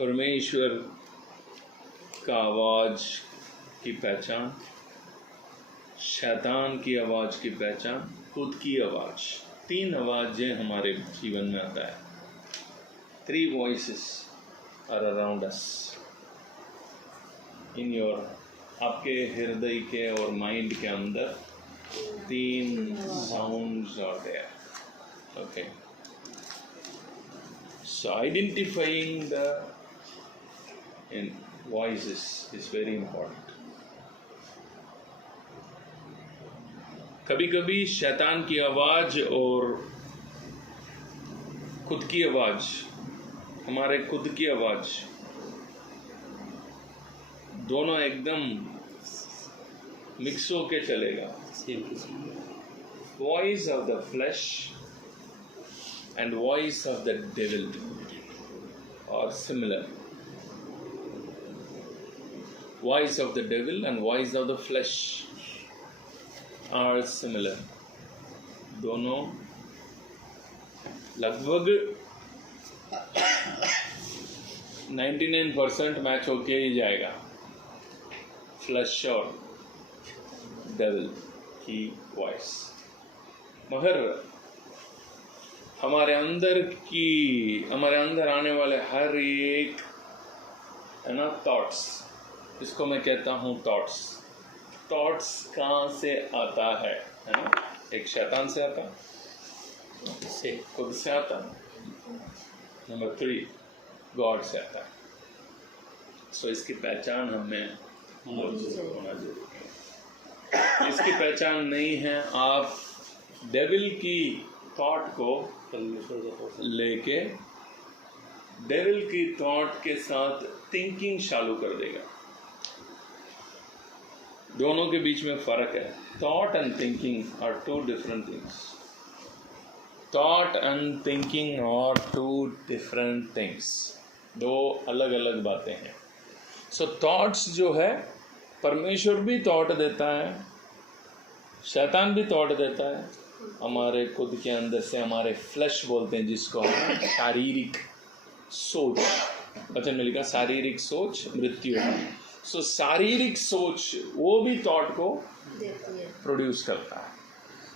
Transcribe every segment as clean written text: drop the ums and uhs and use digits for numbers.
परमेश्वर का आवाज़ की पहचान, शैतान की आवाज़ की पहचान, खुद की आवाज़। 3 आवाज़ें हमारे जीवन में आता है। 3 voices are around us in your, आपके हृदय के और माइंड के अंदर 3 sounds are there. Okay. So identifying the voices is very important. कभी कभी शैतान की आवाज़ और खुद की आवाज़, हमारे खुद की आवाज़, दोनों एकदम मिक्स होके चलेगा। Voice of the flash and voice of the devil और similar. Voice of the devil and voice of the flash are similar. दोनों लगभग 99% मैच होके ही जाएगा, फ्लैश और डेविल की वॉइस। मगर हमारे अंदर आने वाले हर एक है ना थॉट्स, इसको मैं कहता हूँ थॉट्स कहाँ से आता है ना? एक शैतान से आता है, से खुद से आता है। नंबर 3 गॉड से आता है। सो इसकी पहचान हमें होना जरूरी है। इसकी पहचान नहीं है, आप डेविल की थॉट को लेके डेविल की थॉट के साथ थिंकिंग चालू कर देगा। दोनों के बीच में फर्क है। Thought and thinking are 2 different things. Thought and thinking are 2 different things. 2 अलग अलग बातें हैं। सो थॉट्स जो है, परमेश्वर भी थॉट देता है, शैतान भी थॉट देता है हमारे खुद के अंदर से। हमारे फ्लैश बोलते हैं जिसको हम, शारीरिक सोच। वचन में लिखा शारीरिक सोच मृत्यु है। सो शारीरिक सोच वो भी थॉट को प्रोड्यूस करता है।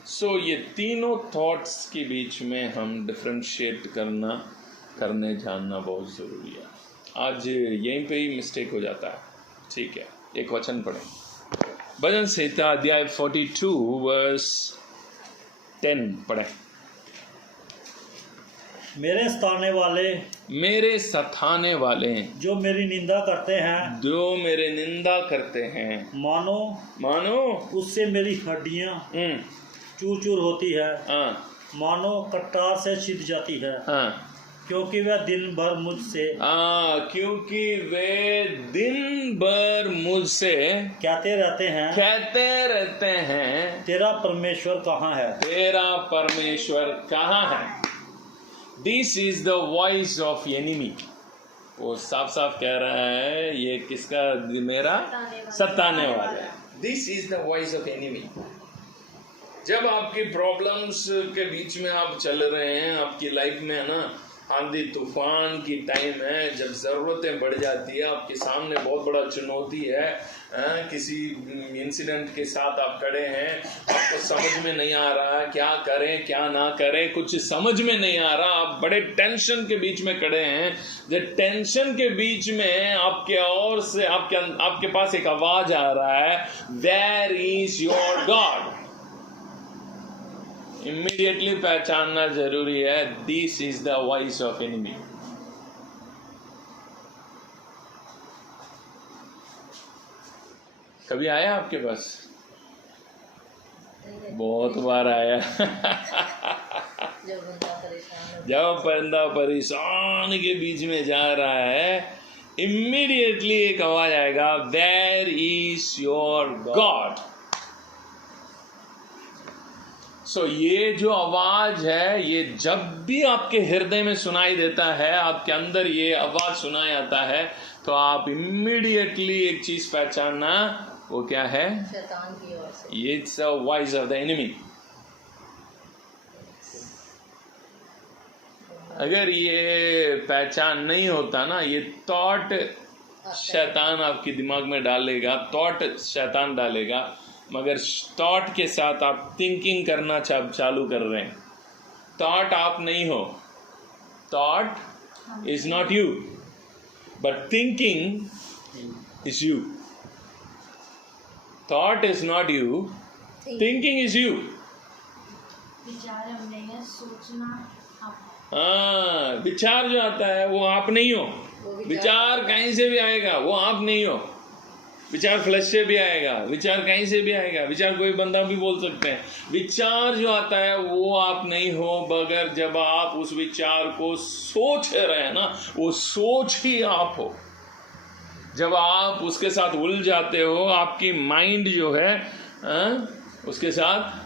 सो ये तीनों थॉट्स के बीच में हम डिफ्रेंशिएट करने जानना बहुत ज़रूरी है। आज यहीं पे ही मिस्टेक हो जाता है। ठीक है, एक वचन पढ़ें। भजन संहिता अध्याय 42 वर्स 10 पढ़ें। मेरे सताने वाले जो मेरी निंदा करते हैं मानो उससे मेरी हड्डियां चूर चूर होती है, मानो कटार से छिद जाती है। क्योंकि वे दिन भर मुझसे कहते रहते हैं तेरा परमेश्वर कहाँ है। This is the voice of enemy. वो साफ साफ कह रहा है, ये किसका? मेरा सताने वाला। This is the voice of enemy. जब आपकी प्रॉब्लम्स के बीच में आप चल रहे हैं, आपकी लाइफ में है ना आंधी तूफान की टाइम है, जब ज़रूरतें बढ़ जाती है, आपके सामने बहुत बड़ा चुनौती है, किसी इंसिडेंट के साथ आप खड़े हैं, आपको समझ में नहीं आ रहा क्या करें क्या ना करें, कुछ समझ में नहीं आ रहा, आप बड़े टेंशन के बीच में खड़े हैं। जब टेंशन के बीच में आपके ओर से आपके पास एक आवाज आ रहा है, where is your God. Immediately पहचानना जरूरी है, this is the voice of enemy. कभी आया आपके पास? बहुत बार आया। जब बंदा परेशान के बीच में जा रहा है, इमीडिएटली एक आवाज आएगा, where is your god. So ये जो आवाज है, ये जब भी आपके हृदय में सुनाई देता है, आपके अंदर ये आवाज सुनाई आता है, तो आप इमीडिएटली एक चीज पहचानना, वो क्या है? शैतान की ओर से। It's a voice of the enemy. अगर ये पहचान नहीं होता ना, ये थॉट शैतान आपके दिमाग में डालेगा, थॉट शैतान डालेगा, मगर थॉट के साथ आप थिंकिंग करना चालू कर रहे हैं। थॉट आप नहीं हो, thought is not you, but thinking is you. Thought is not you, thinking is you. विचार हमने है, सोचना आप। हाँ, विचार जो आता है वो आप नहीं हो। विचार कहीं से भी आएगा, वो आप नहीं हो। विचार फ्लैश से भी आएगा, विचार कहीं से भी आएगा, विचार कोई बंदा भी बोल सकते हैं। विचार जो आता है वो आप नहीं हो, मगर जब आप उस विचार को सोच रहे हैं ना, वो सोच ही आप हो। जब आप उसके साथ उलझ जाते हो, आपकी माइंड जो है उसके साथ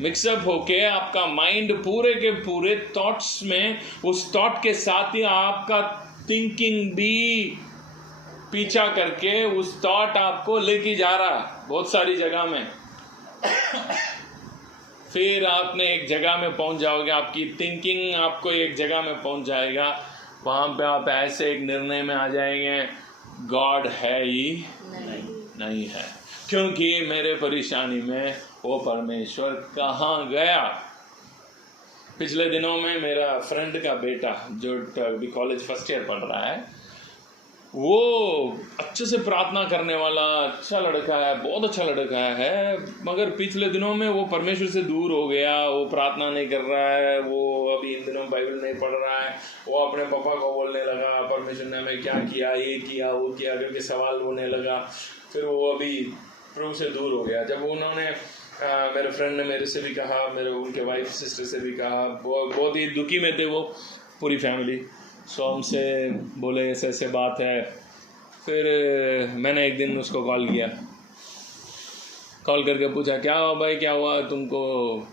मिक्सअप होके आपका माइंड पूरे के पूरे थॉट्स में, उस थॉट के साथ ही आपका थिंकिंग भी पीछा करके उस थॉट आपको लेके जा रहा है बहुत सारी जगह में। फिर आपने एक जगह में पहुंच जाओगे, आपकी थिंकिंग आपको एक जगह में पहुंच जाएगा, वहां पे आप ऐसे एक निर्णय में आ जाएंगे, गॉड है ही नहीं है, क्योंकि मेरे परेशानी में वो परमेश्वर कहाँ गया। पिछले दिनों में मेरा फ्रेंड का बेटा जो अभी कॉलेज फर्स्ट ईयर पढ़ रहा है, वो अच्छे से प्रार्थना करने वाला अच्छा लड़का है, बहुत अच्छा लड़का है, मगर पिछले दिनों में वो परमेश्वर से दूर हो गया। वो प्रार्थना नहीं कर रहा है, वो अभी इन दिनों बाइबल नहीं पढ़ रहा है। वो अपने पापा को बोलने लगा, परमेश्वर ने हमें क्या किया, ये किया, वो किया करके सवाल होने लगा। फिर वो अभी प्रभु से दूर हो गया। जब उन्होंने मेरे फ्रेंड ने मेरे से भी कहा, मेरे उनके वाइफ सिस्टर से भी कहा, बहुत ही दुखी में थे वो पूरी फैमिली। सो हमसे बोले ऐसे ऐसे बात है। फिर मैंने एक दिन उसको कॉल किया, कॉल करके पूछा, क्या हुआ भाई, क्या हुआ, तुमको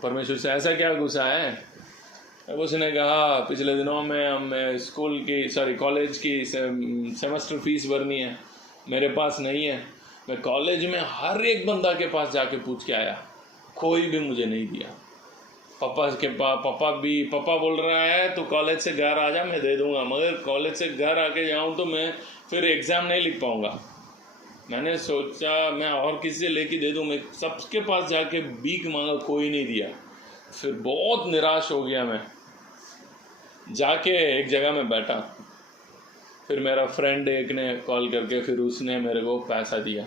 परमेश्वर से ऐसा क्या गुस्सा है। उसने कहा, पिछले दिनों में हमें स्कूल की कॉलेज की सेमेस्टर फीस भरनी है, मेरे पास नहीं है। मैं कॉलेज में हर एक बंदा के पास जाके पूछ के आया, कोई भी मुझे नहीं दिया। पापा बोल रहा है तो कॉलेज से घर आ जा, मैं दे दूंगा, मगर कॉलेज से घर आके जाऊं तो मैं फिर एग्ज़ाम नहीं लिख पाऊंगा। मैंने सोचा मैं और किसी से लेके दे दूं, मैं सबके पास जाके भीख मांगा, कोई नहीं दिया। फिर बहुत निराश हो गया मैं, जाके एक जगह में बैठा। फिर मेरा फ्रेंड एक ने कॉल करके फिर उसने मेरे को पैसा दिया।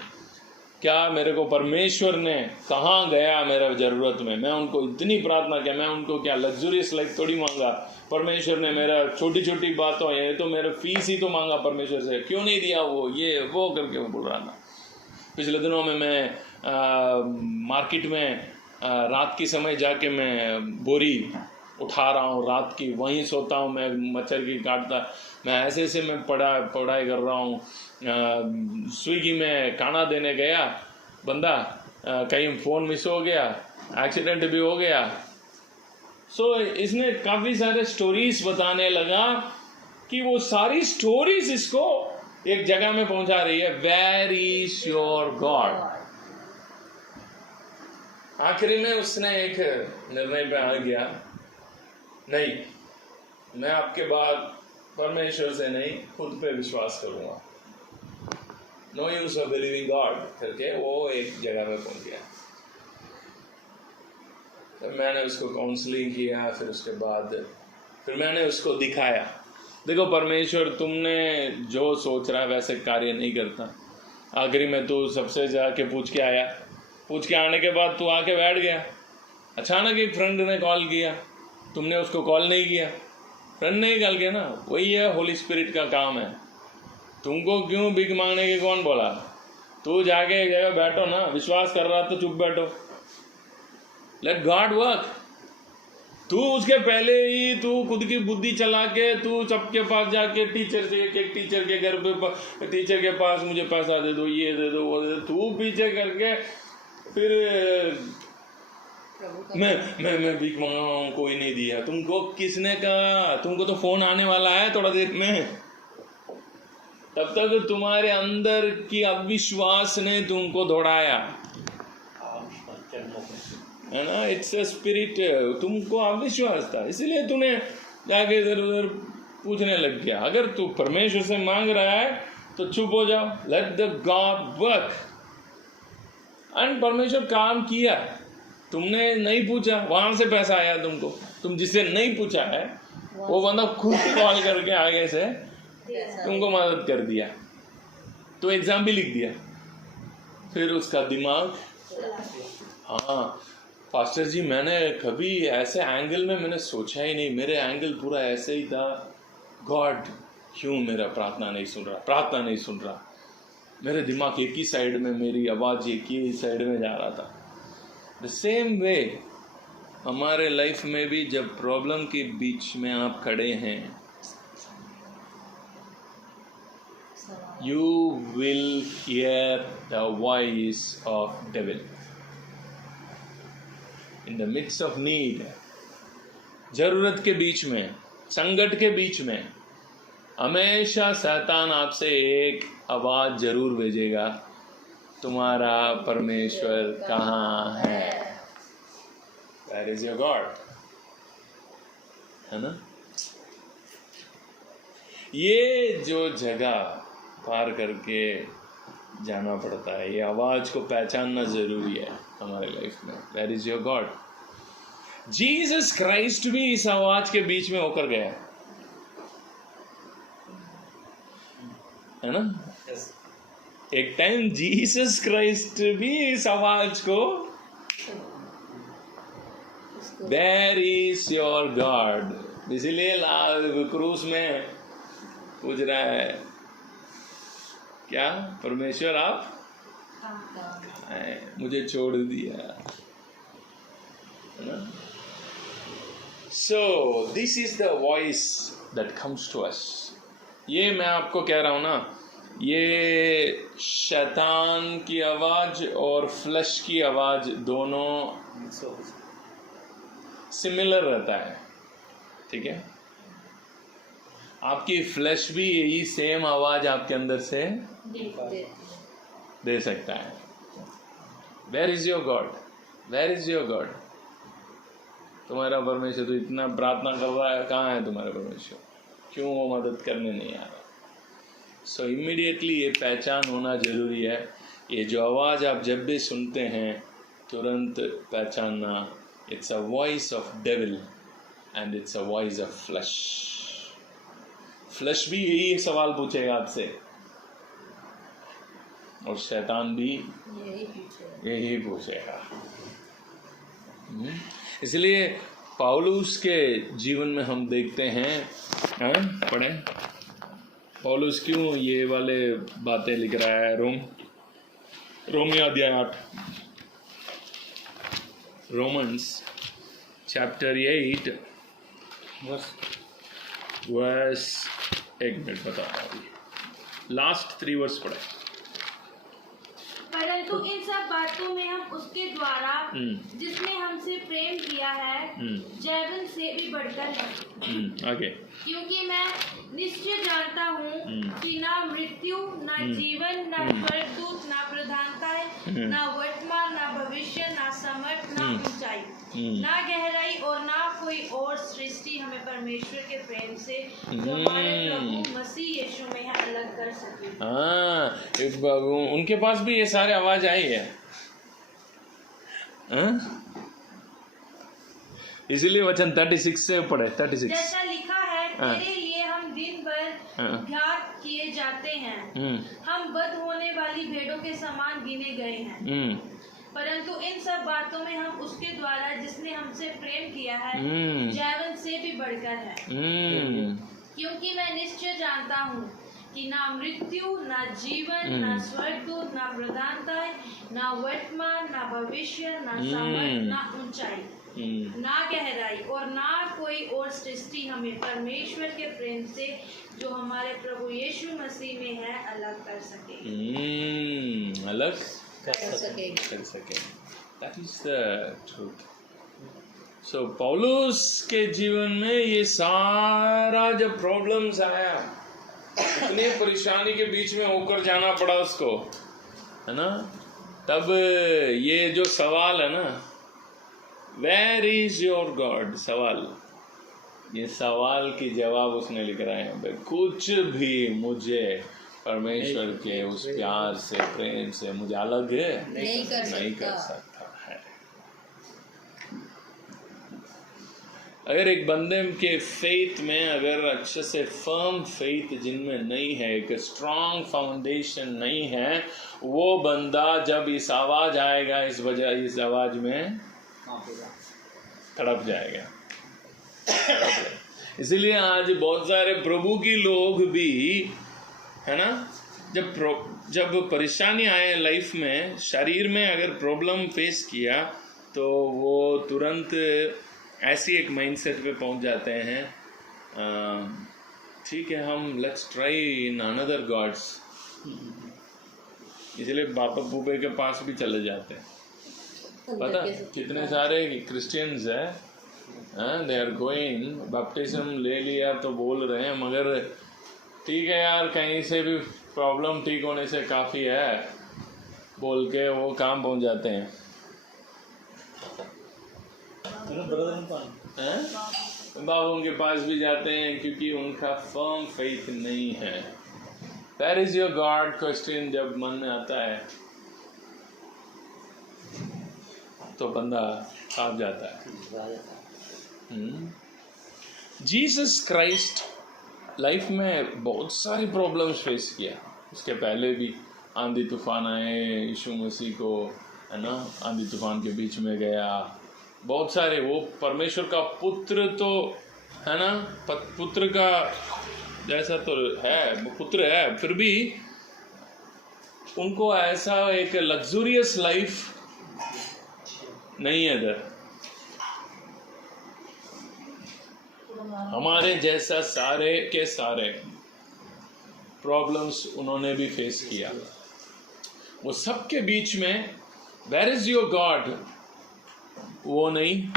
क्या मेरे को परमेश्वर ने कहाँ गया मेरा ज़रूरत में। मैं उनको इतनी प्रार्थना किया, मैं उनको क्या लग्जूरियस लाइफ थोड़ी मांगा। परमेश्वर ने मेरा छोटी छोटी बातों, ये तो मेरा फीस ही तो मांगा परमेश्वर से, क्यों नहीं दिया वो, ये वो करके वो बोल रहा था। पिछले दिनों में मैं मार्केट में रात के समय जाके मैं बोरी उठा रहा हूँ, रात की वहीं सोता हूँ, मैं मच्छर की काटता, मैं ऐसे मैं पढ़ाई कर रहा हूँ। स्विगी में खाना देने गया बंदा, कहीं फ़ोन मिस हो गया, एक्सीडेंट भी हो गया। सो इसने काफ़ी सारे स्टोरीज बताने लगा कि वो सारी स्टोरीज इसको एक जगह में पहुंचा रही है, वेयर इज योर गॉड। आखिरी में उसने एक निर्णय पे आ गया, नहीं, मैं आपके बाद परमेश्वर से नहीं खुद पे विश्वास करूंगा, no use of believing God करके वो एक जगह में पहुंच गया। तो मैंने उसको काउंसलिंग किया, फिर उसके बाद फिर मैंने उसको दिखाया, देखो परमेश्वर तुमने जो सोच रहा है वैसे कार्य नहीं करता। आखिरी में तू सबसे जाके पूछ के आया, पूछ के आने के बाद तू आके बैठ गया। अचानक एक फ्रेंड ने कॉल किया, तुमने उसको कॉल नहीं किया, फ्रेंड नहीं कॉल किया ना, वही है होली स्पिरिट का काम है। तुमको क्यों भीख मांगने की कौन बोला, तू जाके एक जगह बैठो ना, विश्वास कर रहा तो चुप बैठो, लेट गॉड वर्क। तू उसके पहले ही तू खुद की बुद्धि चला के तू सबके पास जाके टीचर से एक टीचर के घर पे टीचर के पास मुझे पैसा दे दो, ये दे दो, वो दे दो, तू पीछे करके फिर मैं भीख मांगा हूँ, कोई नहीं दिया। तुमको किसने कहा, तुमको तो फोन आने वाला है थोड़ा देर में, तब तक तुम्हारे अंदर की अविश्वास ने तुमको दौड़ाया है ना, इट्स अ स्पिरिट, तुमको अविश्वास था, इसलिए तूने जाके इधर उधर पूछने लग गया। अगर तू परमेश्वर से मांग रहा है तो चुप हो जाओ, let the God work. And परमेश्वर काम किया, तुमने नहीं पूछा, वहां से पैसा आया तुमको। तुम जिससे नहीं पूछा है वो बंदा खुद कॉल करके आगे से तुमको मदद कर दिया, तो एग्जाम भी लिख दिया। फिर उसका दिमाग, हाँ पास्टर जी मैंने कभी ऐसे एंगल में मैंने सोचा ही नहीं, मेरे एंगल पूरा ऐसे ही था। गॉड क्यों मेरा प्रार्थना नहीं सुन रहा। मेरे दिमाग एक ही साइड में, मेरी आवाज़ एक ही साइड में जा रहा था। द सेम वे हमारे लाइफ में भी जब प्रॉब्लम के बीच में आप खड़े हैं, you will hear the voice of devil in the midst of need। जरूरत के बीच में, संकट के बीच में हमेशा शैतान आपसे एक आवाज जरूर भेजेगा, तुम्हारा परमेश्वर कहाँ है? Where is your God? है ना? ये जो जगह पार करके जाना पड़ता है, ये आवाज को पहचानना जरूरी है हमारे लाइफ में। Where is your God? Jesus Christ भी इस आवाज के बीच में होकर गया, है ना? एक टाइम जीसस क्राइस्ट भी इस आवाज को, Where is your God? इसीलिए क्रूस में पूछ रहा है, क्या परमेश्वर आप मुझे छोड़ दिया, है ना? So this is the voice that comes to us। ये मैं आपको कह रहा हूँ ना, ये शैतान की आवाज और फ्लश की आवाज दोनों सिमिलर रहता है, ठीक है? आपकी फ्लैश भी यही सेम आवाज आपके अंदर से दे सकता है। Where is your God? Where is your God? तुम्हारा परमेश्वर तो इतना प्रार्थना कर रहा है, कहाँ है तुम्हारा परमेश्वर? क्यों वो मदद करने नहीं आ रहा? सो इमीडिएटली ये पहचान होना जरूरी है। ये जो आवाज़ आप जब भी सुनते हैं तुरंत पहचानना, it's a voice of devil and it's a voice of flash. Flash भी यही सवाल पूछेगा आपसे और शैतान भी यही पूछेगा। इसलिए पौलुस के जीवन में हम देखते हैं, पढ़े पौलुस क्यों ये वाले बातें लिख रहा है। रोमियो अध्याय 8, रोमन्स चैप्टर 8 वर्स, एक मिनट बता रहा हूँ, लास्ट 3 वर्स पढ़े। परंतु इन सब बातों में हम उसके द्वारा जिसने हमसे प्रेम किया है जैवन से भी बढ़कर है। आगे, क्योंकि मैं निश्चय जानता हूँ कि ना मृत्यु, ना जीवन, ना स्वर्गदूत, ना प्रधानताएं, ना वर्तमान, ना भविष्य, ना समर्थ, ना ऊंचाई, ना गहराई और ना कोई और सृष्टि हमें परमेश्वर के प्रेम से जो हमारे प्रभु मसीह यीशु में है अलग कर सके। हाँ, उनके पास भी ये सारे आवाज आई है, इसीलिए वचन 36 से पढ़े। 36 जैसा लिखा है, तेरे लिए हम दिन भर घात किए जाते हैं, हम बद होने वाली भेड़ों के समान गिने गए हैं। परंतु इन सब बातों में हम उसके द्वारा जिसने हमसे प्रेम किया है जैवन से भी बढ़कर है। क्योंकि मैं निश्चय जानता हूँ कि ना मृत्यु, ना जीवन, ना स्वर्गदूत, ना प्रधानताएं, ना वर्तमान, ना भविष्य, ना समर्थ, ना ऊंचाई, ना गहराई और ना कोई और सृष्टि हमें परमेश्वर के प्रेम से जो हमारे प्रभु यीशु मसीह में है अलग कर सके। अलग कर सके। That is the truth. So पौलुस के जीवन में ये सारा जब प्रॉब्लम्स आया, इतने परेशानी के बीच में होकर जाना पड़ा उसको, है ना? तब ये जो सवाल है ना, Where is your God? सवाल, ये सवाल की जवाब उसने लिख रहा है यहाँ पे, कुछ भी मुझे परमेश्वर के उस प्यार से, प्रेम से मुझे अलग नहीं कर सकता है। अगर एक बंदे के फेथ में अगर अच्छे से फर्म फेथ जिनमें नहीं है, एक स्ट्रांग फाउंडेशन नहीं है, वो बंदा जब इस आवाज आएगा, इस आवाज में तड़प जाएगा। इसीलिए आज बहुत सारे प्रभु की लोग भी है ना, जब परेशानी आए लाइफ में, शरीर में अगर प्रॉब्लम फेस किया, तो वो तुरंत ऐसी एक माइंडसेट पे पहुंच जाते हैं, ठीक है हम let's try in another gods, इसलिए बापा बूबे के पास भी चले जाते हैं। पता कितने सारे क्रिश्चियंस हैं, दे आर गोइंग, बैप्टिज्म ले लिया तो बोल रहे हैं, मगर ठीक है यार कहीं से भी प्रॉब्लम ठीक होने से काफ़ी है बोल के वो काम पहुंच जाते हैं। बाबू के पास भी जाते हैं क्योंकि उनका फर्म फेथ नहीं है। Where is your God question जब मन में आता है तो बंदा कांप जाता है। जीसस क्राइस्ट लाइफ में बहुत सारी प्रॉब्लम्स फेस किया, उसके पहले भी आंधी तूफान आए, यीशु मसीह को है ना आंधी तूफान के बीच में गया, बहुत सारे, वो परमेश्वर का पुत्र तो है ना, पुत्र का जैसा तो है, पुत्र है, फिर भी उनको ऐसा एक लग्जूरियस लाइफ नहीं है इधर। हमारे जैसा सारे के सारे प्रॉब्लम्स उन्होंने भी फेस किया। वो सबके बीच में वेयर इज योर गॉड, वो नहीं,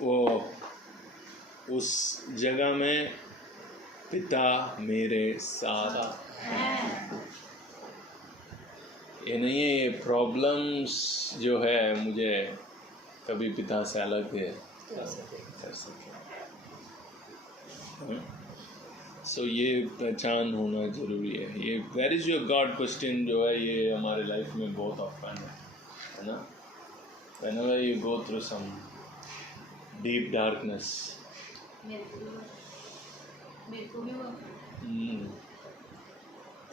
वो उस जगह में पिता मेरे साथ है। ये नहीं है ये प्रॉब्लम्स जो है मुझे कभी पिता से अलग कर सके। सो ये पहचान होना जरूरी है। ये where is your God question जो है ये हमारे लाइफ में बहुत ऑफन है ना। whenever you go through some deep darkness, मेरे को भी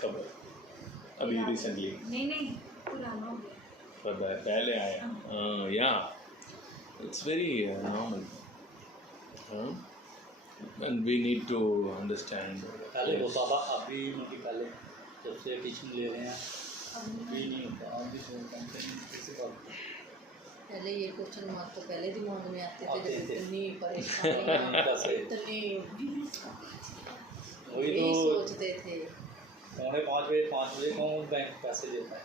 कब अभी रिसेंटली नहीं पुराना हो गया, पहले आया या it's very normal and we need to understand। पहले होता था, अभी उनकी पहले जब से टीचिंग ले रहे हैं अभी नहीं होता, अभी तो पहले ये क्वेश्चन मार्क तो पहले दिमाग में आते थे, जब इतनी परेशानी इतनी वही यही तो सोचते थे। 5:45 कौन बैंक पैसे देता है,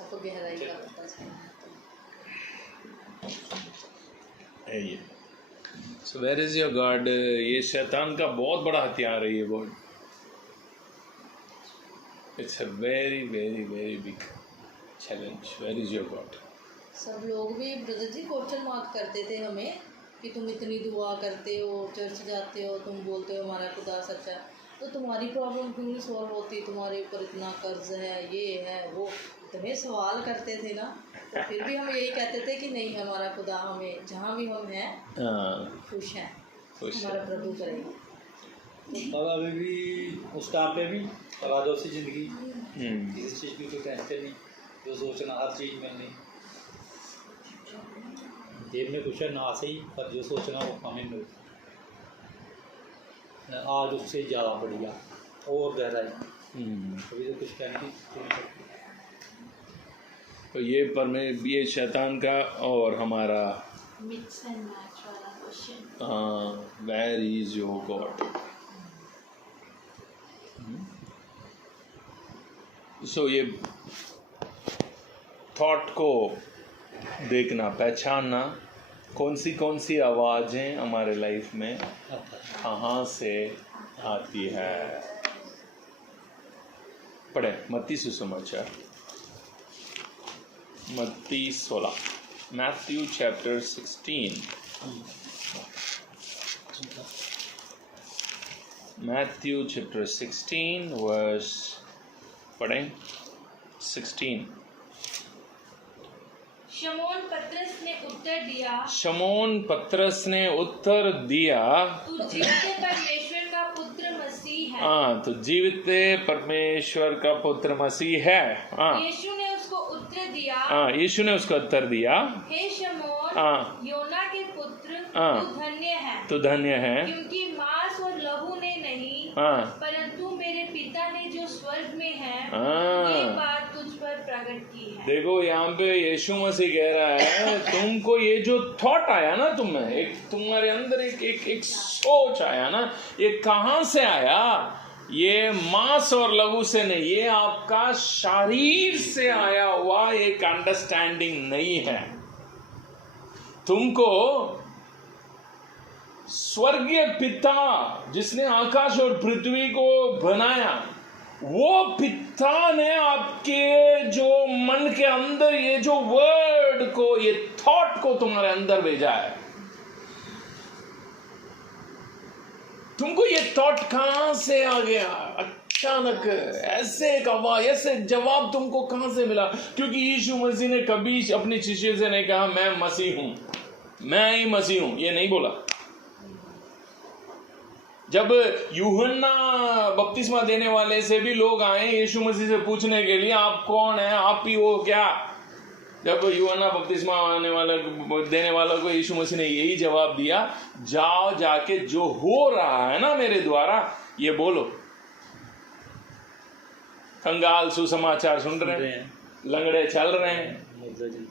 आपको गहराई का पता चला। ये so where is your God, ये शैतान का बहुत बड़ा हथियार है ये word. It's a very very very big challenge. Where is your God. सब लोग भी ब्रदर जी क्वेश्चन मार्क करते थे हमें कि तुम इतनी दुआ करते हो, चर्च जाते हो, तुम बोलते हो हमारा खुदा सच्चा, तो तुम्हारी प्रॉब्लम क्यों नहीं सॉल्व होती, तुम्हारे ऊपर इतना कर्ज है, ये है वो, इतने सवाल करते थे ना। तो फिर भी हम यही कहते थे कि नहीं, हमारा खुदा हमें जहाँ भी हम हैं खुश हैं, हमारा प्रभु करेगा। और अभी भी उस टाइम पे भी राजो सी जिंदगी, किसी चीज़ की कोई टेंशन नहीं, जो सोचना हर चीज़ मिलनी, जेब में कुछ है ना सही, पर जो सोचना वो हमें मिल, आज उससे ज़्यादा बढ़िया और गहराई, अभी तो कुछ कहने की। तो ये शैतान का और हमारा मिक्स एंड मैच वाला question. Where is your god. So ये थॉट को देखना, पहचानना, कौन सी आवाज़ें हमारे लाइफ में कहाँ से आती है। पढ़े मत्ती सुसमाचार, मत्ती 16। Matthew chapter 16. Matthew chapter 16 verse पढ़ें 16. शमौन पतरस ने उत्तर दिया, शमौन पतरस ने उत्तर दिया, तू जीवित परमेश्वर का पुत्र मसीह है। हाँ, तो जीवित परमेश्वर का पुत्र मसीह है। हाँ, यीशु ने उसको उत्तर दिया, हाँ, यीशु ने उसको उत्तर दिया, हे शमौन, हाँ, योना के पुत्र, हाँ, तू धन्य है, तो धन्य है, क्योंकि मांस और लहू ने नहीं, हाँ, परंतु मेरे पिता ने जो स्वर्ग में है, हाँ। ये बात तुझ पर प्रकट की है। देखो यहाँ पे यीशु मसीह कह रहा है, तुमको ये जो थॉट आया ना, तुम्हें एक तुम्हारे अंदर एक सोच आया ना, ये कहाँ से आया? ये मांस और लहू से नहीं, ये आपका शरीर से आया हुआ एक अंडरस्टैंडिंग नहीं है। तुमको स्वर्गीय पिता जिसने आकाश और पृथ्वी को बनाया, वो पिता ने आपके जो मन के अंदर ये जो वर्ड को, ये थॉट को तुम्हारे अंदर भेजा है। तुमको ये थॉट कहां से आ गया? अचानक ऐसे एक आवाज, ऐसे जवाब तुमको कहां से मिला? क्योंकि यीशु मसीह ने कभी अपने शिष्य से नहीं कहा मैं मसीह हूं, मैं ही मसीह हूं, ये नहीं बोला। जब यूहन्ना बपतिस्मा देने वाले से भी लोग आए यीशु मसीह से पूछने के लिए, आप कौन है, आप ही हो क्या? जब यूहन्ना बपतिस्मा देने वाला को यीशु मसीह ने यही जवाब दिया, जाओ जाके जो हो रहा है ना मेरे द्वारा ये बोलो। कंगाल सुसमाचार सुन रहे हैं, लंगड़े चल रहे हैं,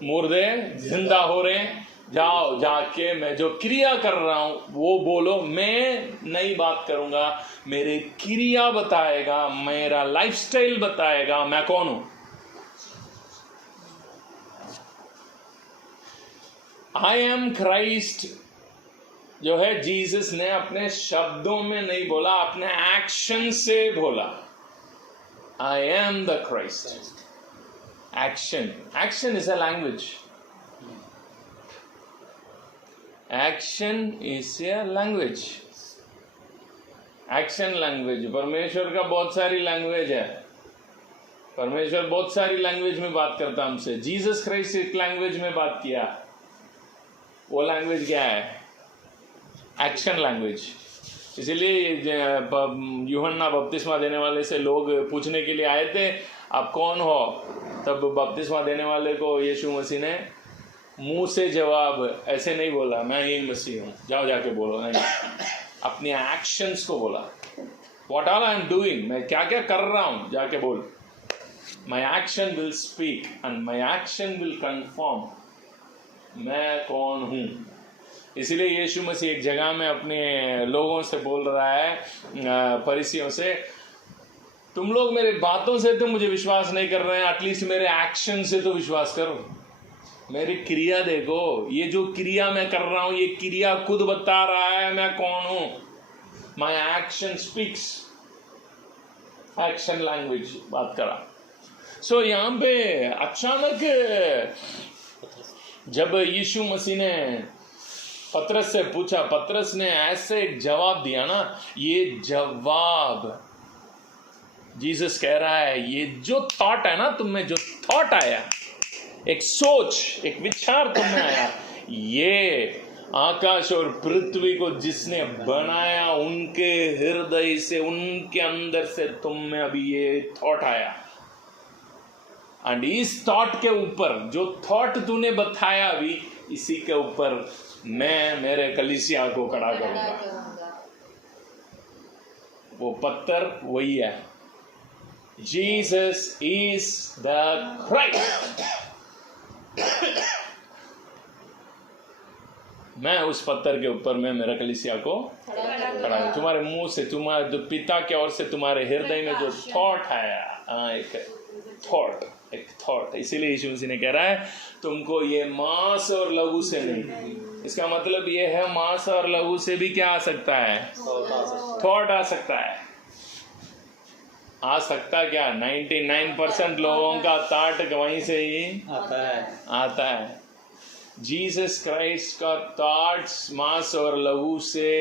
मुर्दे जिंदा हो रहे हैं, जाओ जाके मैं जो क्रिया कर रहा हूं वो बोलो। मैं नई बात करूंगा, मेरे क्रिया बताएगा, मेरा लाइफस्टाइल बताएगा मैं कौन हूं। आई एम क्राइस्ट जो है जीसस ने अपने शब्दों में नहीं बोला, अपने एक्शन से बोला। I am the Christ. Action is a language. Action is a language. Action language. परमेश्वर का बहुत सारी लैंग्वेज है। परमेश्वर बहुत सारी लैंग्वेज में बात करता हमसे। जीसस क्राइस्ट एक लैंग्वेज में बात किया, वो लैंग्वेज क्या है? Action language. इसीलिए यूहन्ना बपतिस्मा देने वाले से लोग पूछने के लिए आए थे आप कौन हो, तब बपतिस्मा देने वाले को यीशु मसीह ने मुंह से जवाब ऐसे नहीं बोला मैं ही मसीह हूं, जाओ जाके बोलो, नहीं, अपने एक्शंस को बोला। What all I am doing, मैं क्या क्या कर रहा हूं, जाके बोल। My action will speak and my action will confirm मैं कौन हूं। इसलिए यीशु मसीह एक जगह में अपने लोगों से बोल रहा है, फरीसियों से, तुम लोग मेरे बातों से तो मुझे विश्वास नहीं कर रहे हैं, एटलीस्ट मेरे एक्शन से तो विश्वास करो। मेरी क्रिया देखो, ये जो क्रिया मैं कर रहा हूं ये क्रिया खुद बता रहा है मैं कौन हूं। My action speaks. Action language बात करा। सो यहां पे अचानक जब यीशु मसीह ने पतरस से पूछा, पतरस ने ऐसे एक जवाब दिया ना, ये जवाब जीसस कह रहा है, ये जो थॉट है ना तुम्हें, जो थॉट आया, एक सोच, एक विचार तुम्हें आया, ये आकाश और पृथ्वी को जिसने बनाया उनके हृदय से, उनके अंदर से तुम में अभी ये थॉट आया। एंड इस थॉट के ऊपर जो थॉट तूने बताया अभी, इसी के ऊपर मैं मेरे कलीसिया को खड़ा करूंगा। वो पत्थर वही है। Jesus is the Christ. मैं उस पत्थर के ऊपर मैं मेरा कलीसिया को खड़ा हूं। तुम्हारे मुंह से, तुम्हारे जो पिता के ओर से तुम्हारे हृदय में जो थॉट आया, एक थॉट, इसीलिए यीशु मसीह ने कह रहा है तुमको ये मांस और लहू से नहीं। इसका मतलब ये है मांस और लहू से भी क्या आ सकता है? थॉट आ सकता है। आ सकता क्या? 99% लोगों का थॉट वहीं से ही आता है। जीसस क्राइस्ट का थॉट्स मांस और लहू से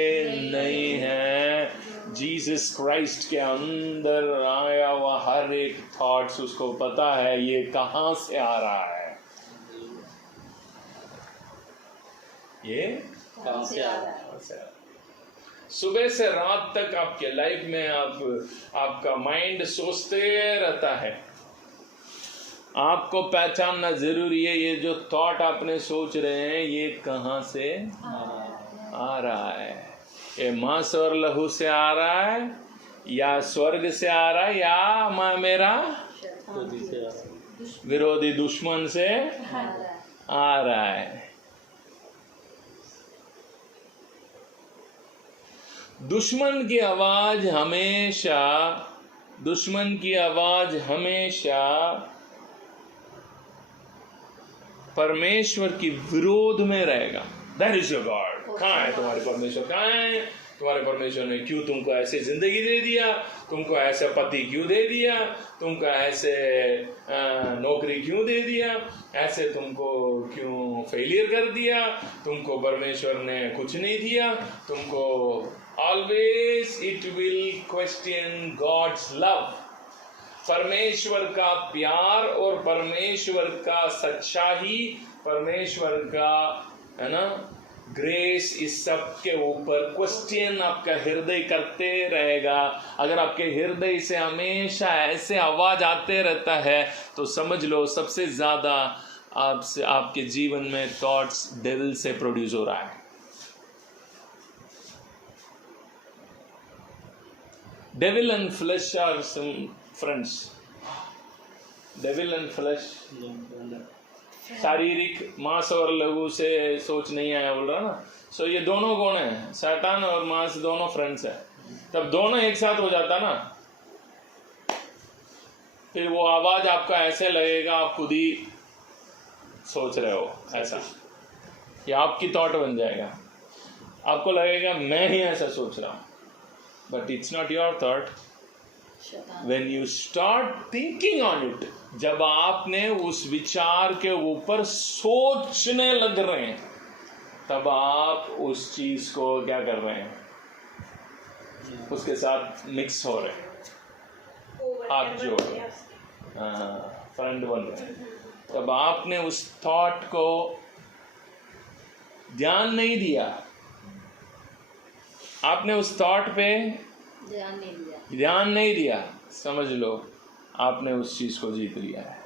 नहीं है। जीसस क्राइस्ट के अंदर आया हुआ हर एक थॉट्स उसको पता है ये कहाँ से आ रहा है, ये कहाँ से आ रहा है। सुबह से रात तक आपके लाइफ में आपका माइंड सोचते रहता है। आपको पहचानना जरूरी है ये जो थॉट आपने सोच रहे हैं ये कहाँ से आ रहा है। ये मांस और लहू से आ रहा है या स्वर्ग से आ रहा है या मेरा विरोधी दुश्मन से आ रहा है। दुश्मन की आवाज हमेशा परमेश्वर की विरोध में रहेगा। That is your God. कहाँ है तुम्हारे परमेश्वर, कहाँ है तुम्हारे परमेश्वर ने क्यों तुमको ऐसे जिंदगी दे दिया, तुमको ऐसे पति क्यों दे दिया, तुमको ऐसे नौकरी क्यों दे दिया, ऐसे तुमको क्यों फेलियर कर दिया, तुमको परमेश्वर ने कुछ नहीं दिया, तुमको always it will question God's love. परमेश्वर का प्यार और परमेश्वर का सच्चाई, परमेश्वर का है ना ग्रेस, इस सब के ऊपर क्वेश्चन आपका हृदय करते रहेगा। अगर आपके हृदय से हमेशा ऐसे आवाज आते रहता है तो समझ लो सबसे ज्यादा आपसे आपके जीवन में थॉट्स डेविल से प्रोड्यूस हो रहा है। Devil and flesh are some friends. Devil and flesh शारीरिक मांस और लहू से सोच नहीं आया बोल रहा ना। सो ये दोनों कौन है, शैतान और मांस दोनों फ्रेंड्स है। तब दोनों एक साथ हो जाता ना, फिर वो आवाज आपका ऐसे लगेगा आप खुद ही सोच रहे हो ऐसा, या आपकी थॉट बन जाएगा। आपको लगेगा मैं ही ऐसा सोच रहा हूं, but it's not your thought. When you start thinking on it, जब आपने उस विचार के ऊपर सोचने लग रहे हैं तब आप उस चीज को क्या कर रहे हैं, उसके साथ मिक्स हो रहे हैं, आप जो फ्रेंड बन रहे हैं। तब आपने उस थॉट को ध्यान नहीं दिया, आपने उस थॉट पे ध्यान नहीं दिया, समझ लो आपने उस चीज को जीत लिया है।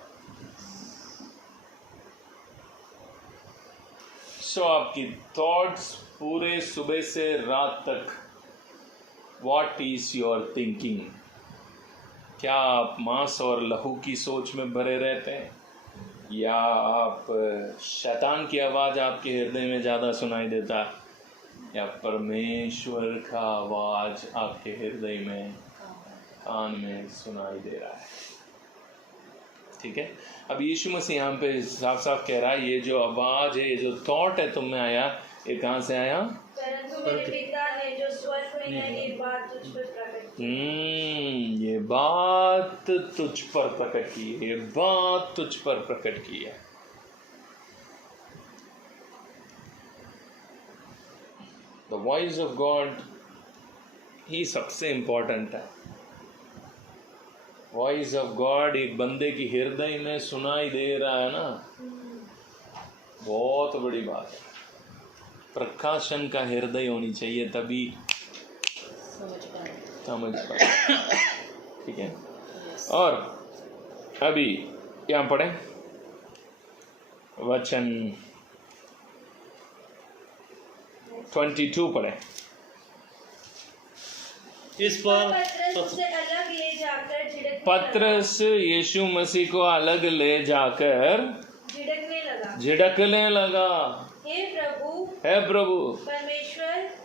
सो आपकी थॉट्स पूरे सुबह से रात तक, व्हाट इज योर थिंकिंग? क्या आप मांस और लहू की सोच में भरे रहते हैं, या आप शैतान की आवाज आपके हृदय में ज्यादा सुनाई देता है, या परमेश्वर का आवाज आपके हृदय में कान में सुनाई दे रहा है? ठीक है। अब यीशु मसीह यहाँ पे साफ साफ कह रहा है ये जो आवाज है, ये जो थॉट है तुम में आया, ये कहाँ से आया? परंतु मेरे पिता ने जो स्वर्ग में है ये बात तुझ पर प्रकट की। ये बात तुझ पर प्रकट की है, ये बात तुझ पर प्रकट की है। द वॉइस ऑफ गॉड ही सबसे इंपॉर्टेंट है। वॉइस ऑफ गॉड एक बंदे की हृदय में सुनाई दे रहा है ना, बहुत बड़ी बात है। प्रकाशन का हृदय होनी चाहिए तभी समझ पाए। ठीक है। और अभी यहाँ पढ़े वचन 22 पढ़े। इस पर पतरस यीशु मसीह को अलग ले जाकर झिड़कने लगा। हे प्रभु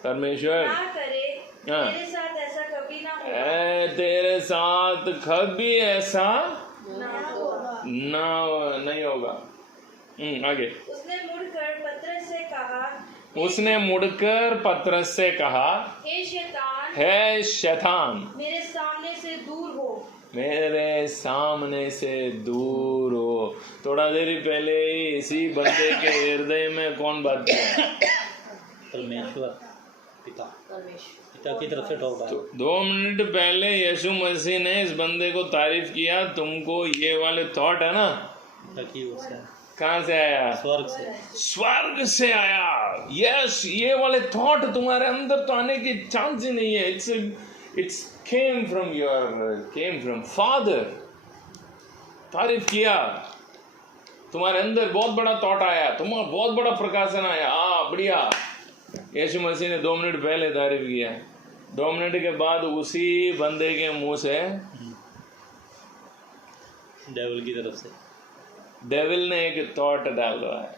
परमेश्वर ना करे, तेरे साथ ऐसा कभी ना होगा। तेरे साथ कभी ऐसा नहीं होगा। आगे उसने मुड़कर पतरस से कहा, हे शैतान मेरे सामने से दूर हो, मेरे सामने से दूर हो। थोड़ा देर पहले ही इसी बंदे के हृदय में कौन बात किया? परमेश्वर पिता परमेश्वर पिता की तरफ से टॉक आया। 2 मिनट पहले यीशु मसीह ने इस बंदे को तारीफ किया। तुमको ये वाले थॉट है ना, ताकि उससे कहाँ से आया? स्वर्ग से स्वर्ग से आया। यस, ये वाले थॉट तुम्हारे अंदर तो आने की चांस ही नहीं है। It's came from father. तारीफ किया, तुम्हारे अंदर बहुत बड़ा थॉट आया, तुम्हारा बहुत बड़ा प्रकाशन आया। बढ़िया। यीशु मसीह ने 2 मिनट पहले तारीफ किया, 2 मिनट के बाद उसी बंदे के मुंह से डेविल की तरफ से डेविल ने एक थॉट डाल रहा है।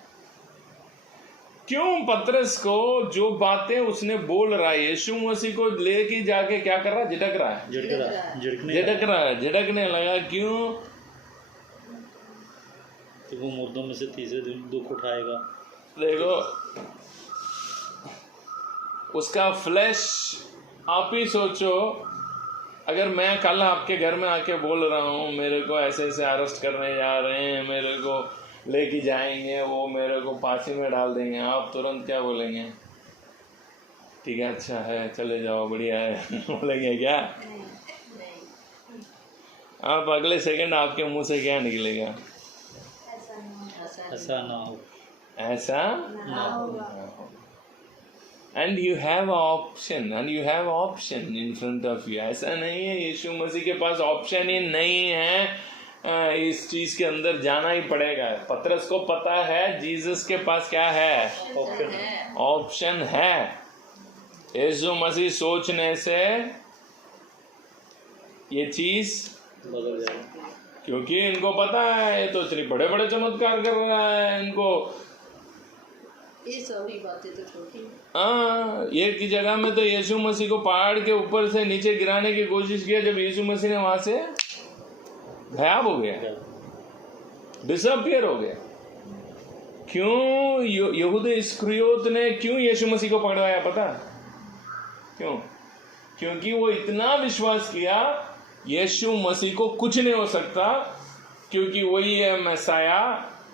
क्यों? पतरस को जो बातें उसने बोल रहा है, यीशु मसीह को लेके जाके क्या कर रहा है? झिटक रहा है, झिटकने लगा। क्यों? तो वो मुर्दों में से तीसरे दिन दुख उठाएगा। देखो, उसका फ्लैश आप ही सोचो। अगर मैं कल आपके घर में आके बोल रहा हूँ मेरे को ऐसे ऐसे अरेस्ट करने जा रहे हैं, मेरे को लेके जाएंगे, वो मेरे को फांसी में डाल देंगे, आप तुरंत क्या बोलेंगे? ठीक है, अच्छा है, चले जाओ, बढ़िया है बोलेंगे क्या? आप अगले सेकंड आपके मुंह से क्या निकलेगा? ऐसा ना हो, ऐसा ना हो। And you have option in front of you. ऐसा नहीं है, यीशु मसीह के पास ऑप्शन ही नहीं है। इस चीज के अंदर जाना ही पड़ेगा। पतरस को पता है जीसस के पास क्या है? ऑप्शन है। यीशु मसीह सोचने से ये चीज बदल जाएगा, क्योंकि इनको पता है ये तो इतने बड़े बड़े चमत्कार कर रहा है, इनको ये सभी बातें तो छोटी हैं। एक की जगह में तो यीशु मसीह को पहाड़ के ऊपर से नीचे गिराने की कोशिश किया। जब यीशु मसीह ने वहां से गायब हो गया, डिसअपियर हो गया। क्यों? यहूदा इस्करियोत ने क्यों यीशु मसीह को पकड़वाया? पता क्यों? क्योंकि वो इतना विश्वास किया यीशु मसीह को कुछ नहीं हो सकता, क्योंकि वही है मैसाया,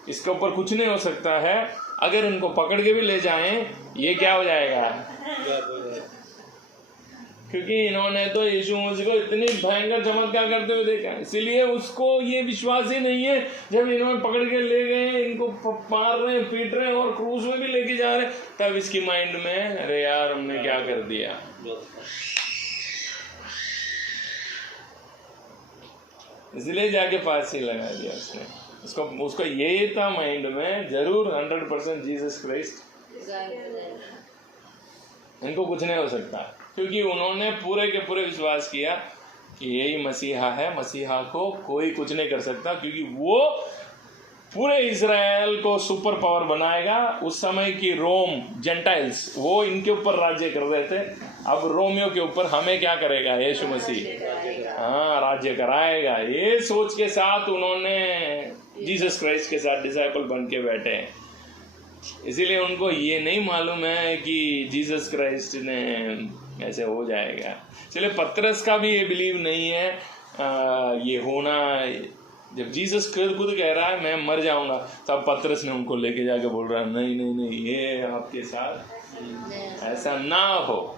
इसके ऊपर कुछ नहीं हो सकता है। अगर इनको पकड़ के भी ले जाएं, ये क्या हो जाएगा? क्योंकि इन्होंने तो यीशु मसीह को इतनी भयंकर चमत्कार करते हुए देखा, इसीलिए उसको ये विश्वास ही नहीं है। जब इन्होंने पकड़ के ले गए, इनको मार रहे हैं, पीट रहे हैं और क्रूस में भी लेके जा रहे हैं, तब इसकी माइंड में अरे यार हमने क्या कर दिया। इसलिए जाके फांसी लगा दिया उसने। उसको ये था माइंड में, जरूर 100% जीसस क्राइस्ट, इनको कुछ नहीं हो सकता, क्योंकि उन्होंने पूरे के पूरे विश्वास किया कि यही मसीहा है, मसीहा को कोई कुछ नहीं कर सकता, क्योंकि वो पूरे इजराइल को सुपर पावर बनाएगा। उस समय की रोम, जेंटाइल्स, वो इनके ऊपर राज्य कर रहे थे। अब रोमियो के ऊपर हमें क्या करेगा? यीशु मसीह राज्य कराएगा। ये सोच के साथ उन्होंने जीसस क्राइस्ट के साथ डिसाइपल बन के बैठे हैं। इसीलिए उनको ये नहीं मालूम है कि जीसस क्राइस्ट ने ऐसे हो जाएगा। चलिए, पतरस का भी ये बिलीव नहीं है ये होना। जब जीसस खुद कह रहा है मैं मर जाऊंगा, तब पतरस ने उनको लेके जाके बोल रहा है नहीं नहीं नहीं, ये आपके साथ ऐसा ना हो।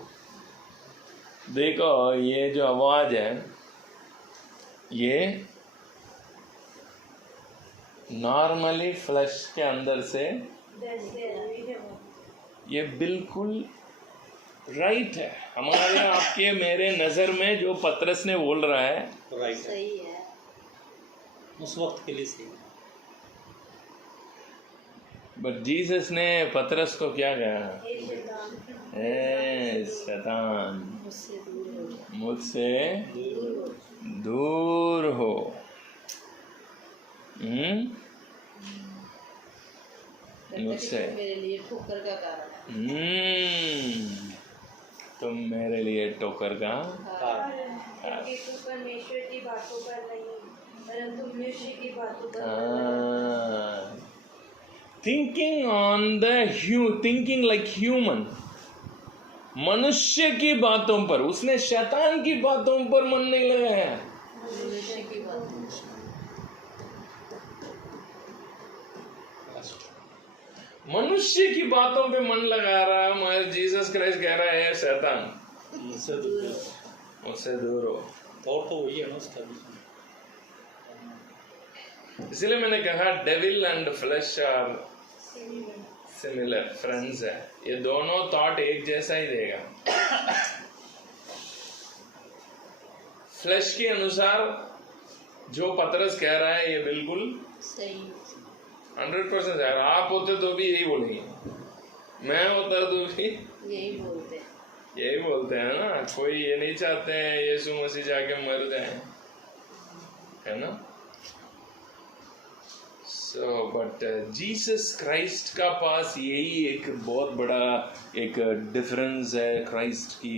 देखो, ये जो आवाज है, ये नॉर्मली फ्लैश के अंदर से ये बिल्कुल राइट है। हमारे आपके मेरे नजर में जो पतरस ने बोल रहा है राइट, सही है, उस वक्त के लिए सही। बट जीसस ने पतरस को क्या कहा? शैतान, मुझसे दूर हो। मुझसे मेरे लिए ठोकर का कारण है। तुम मेरे लिए ठोकर का क्योंकि तू परमेश्वर की बातों पर नहीं, परंतु मनुष्य की बातों पर। थिंकिंग लाइक ह्यूमन, मनुष्य की बातों पर। उसने शैतान की बातों पर मन नहीं लगाया। मनुष्य की बात। मनुष्य की बातों पे मन लगा रहा है, मगर जीसस क्राइस्ट कह रहा है शैतान मुझसे दूर मुझसे दूर हो। थॉट तो वही है ना उसका भी। इसलिए मैंने कहा devil and flesh are similar friends है। ये दोनों थॉट एक जैसा ही देगा। फ्लैश के अनुसार जो पतरस कह रहा है ये बिल्कुल सही 100% है। आप होते तो भी यही बोलेंगे, मैं होता तो भी यही बोलते हैं। यही बोलते हैं ना। कोई ये नहीं चाहते हैं यीशु मसीह जाके मर जाए, है ना। सो बट जीसस क्राइस्ट का पास यही एक बहुत बड़ा एक डिफरेंस है क्राइस्ट की।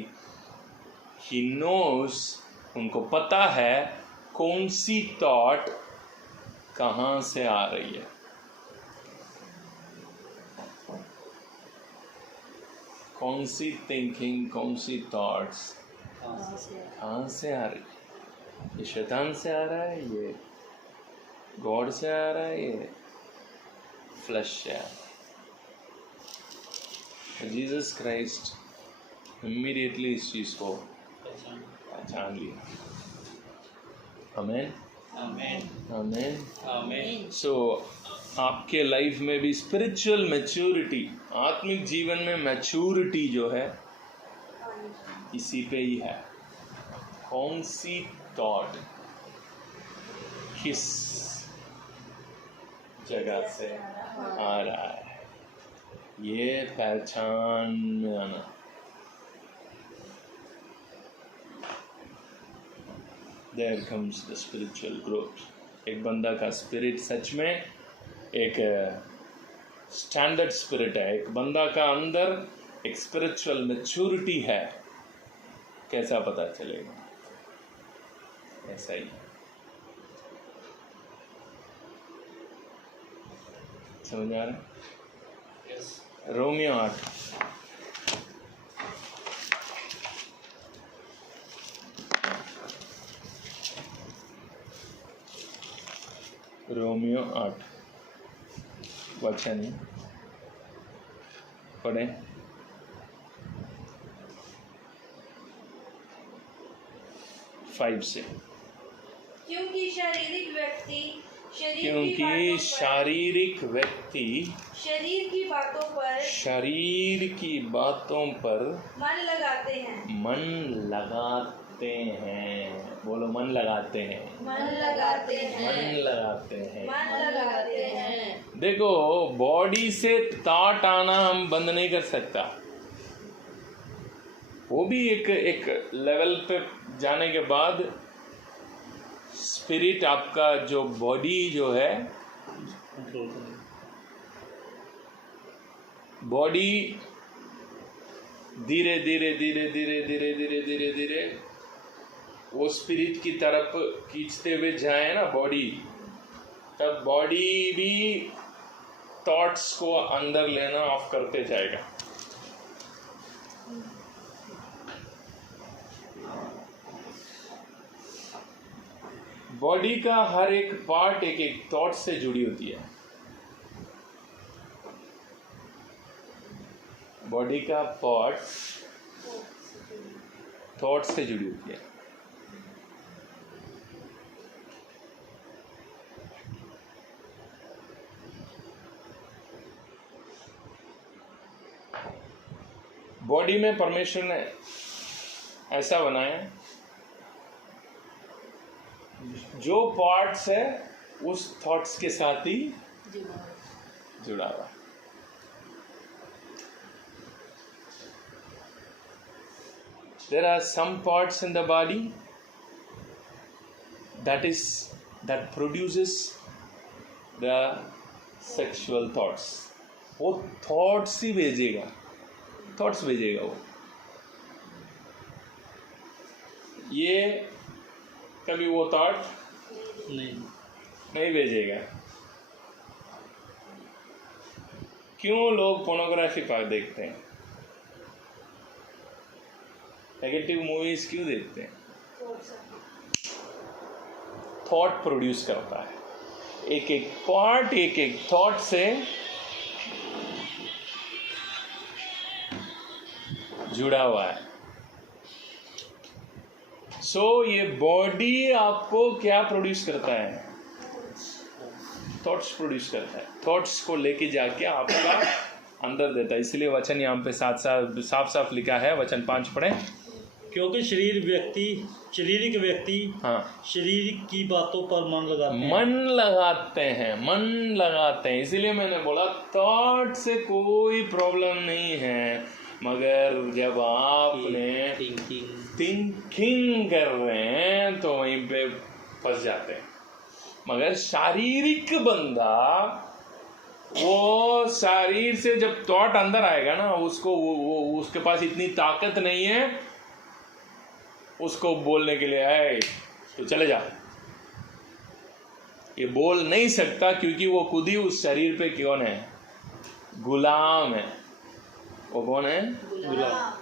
ही नोस, उनको पता है कौन सी थॉट कहाँ से आ रही है, कौन सी थिंकिंग, कौन सी थॉट्स कहाँ से आ रही है। ये शैतान से आ रहा है, ये गॉड से आ रहा है, ये फ्लैश से आ रहा है। जीसस क्राइस्ट इमीडिएटली इस चीज को पहचान लिया। आमेन आमेन आमेन। आमेन। सो आपके लाइफ में भी स्पिरिचुअल मैच्योरिटी, आत्मिक जीवन में मैच्योरिटी जो है इसी पे ही है। कौन सी थॉट किस जगह से आ रहा है, ये पहचान में आना। There comes the spiritual growth. एक बंदा का स्पिरिट सच में एक स्टैंडर्ड स्पिरिट है। एक बंदा का अंदर एक स्पिरिचुअल मैच्योरिटी है, कैसा पता चलेगा? ऐसा ही समझ आ रहा है? यस। रोमियो 8 रोमियो 8 वचन पढ़े। फाइव से। क्योंकि शारीरिक व्यक्ति क्योंकि शारीरिक व्यक्ति शरीर की बातों पर शरीर की बातों पर मन लगाते हैं। मन लगाते हैं। बोलो, मन लगाते हैं। मन लगाते हैं। मन लगाते हैं। मन लगाते हैं। देखो, बॉडी से थॉट आना हम बंद नहीं कर सकता। वो भी एक लेवल पे जाने के बाद स्पिरिट, आपका जो बॉडी जो है, कंट्रोल करें। बॉडी धीरे धीरे धीरे धीरे धीरे धीरे धीरे धीरे वो स्पिरिट की तरफ खींचते हुए जाए ना बॉडी, तब बॉडी भी थॉट्स को अंदर लेना ऑफ करते जाएगा। बॉडी का हर एक पार्ट एक एक थॉट से जुड़ी होती है। बॉडी का पार्ट थॉट से जुड़ी होती है। बॉडी में परमेश्वर ने ऐसा बनाया, जो पार्ट्स है उस थॉट्स के साथ ही जुड़ा हुआ। There are some parts in the body that produces the sexual thoughts. वो थॉट्स ही भेजेगा, थॉट्स भेजेगा वो। ये कभी वो थॉट नहीं भेजेगा। क्यों लोग पोर्नोग्राफी पर देखते हैं, नेगेटिव मूवीज क्यों देखते हैं? थॉट प्रोड्यूस करता है। एक एक पार्ट एक एक थॉट से जुड़ा हुआ है। सो ये बॉडी आपको क्या प्रोड्यूस करता है? थॉट्स प्रोड्यूस करता है। थॉट्स को लेके जाके आपका अंदर देता है। इसलिए वचन यहाँ पे साफ साफ लिखा है। वचन 5 पढ़ें। क्योंकि शारीरिक व्यक्ति हाँ, शरीर की बातों पर मन लगाते हैं। इसीलिए मैंने बोला थॉट से कोई प्रॉब्लम नहीं है, मगर जब आपने थिंकिंग कर रहे हैं तो वहीं पे फंस जाते हैं। मगर शारीरिक बंदा, वो शरीर से जब थॉट अंदर आएगा ना, उसको वो उसके पास इतनी ताकत नहीं है उसको बोलने के लिए, है तो चले जा, ये बोल नहीं सकता, क्योंकि वो खुद ही उस शरीर पे कौन है? गुलाम है। वो कौन है?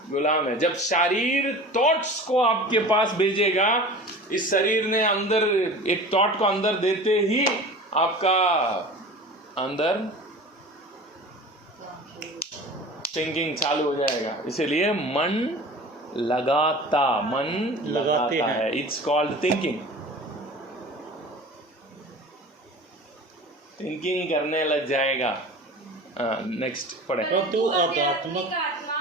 गुलाम है। जब शरीर थॉट्स को आपके पास भेजेगा, इस शरीर ने अंदर एक थॉट को अंदर देते ही आपका अंदर थिंकिंग चालू हो जाएगा। इसीलिए मन लगाता है। It's called thinking. थिंकिंग करने लग जाएगा। नेक्स्ट पढ़े। तो आध्यात्मिक आत्मा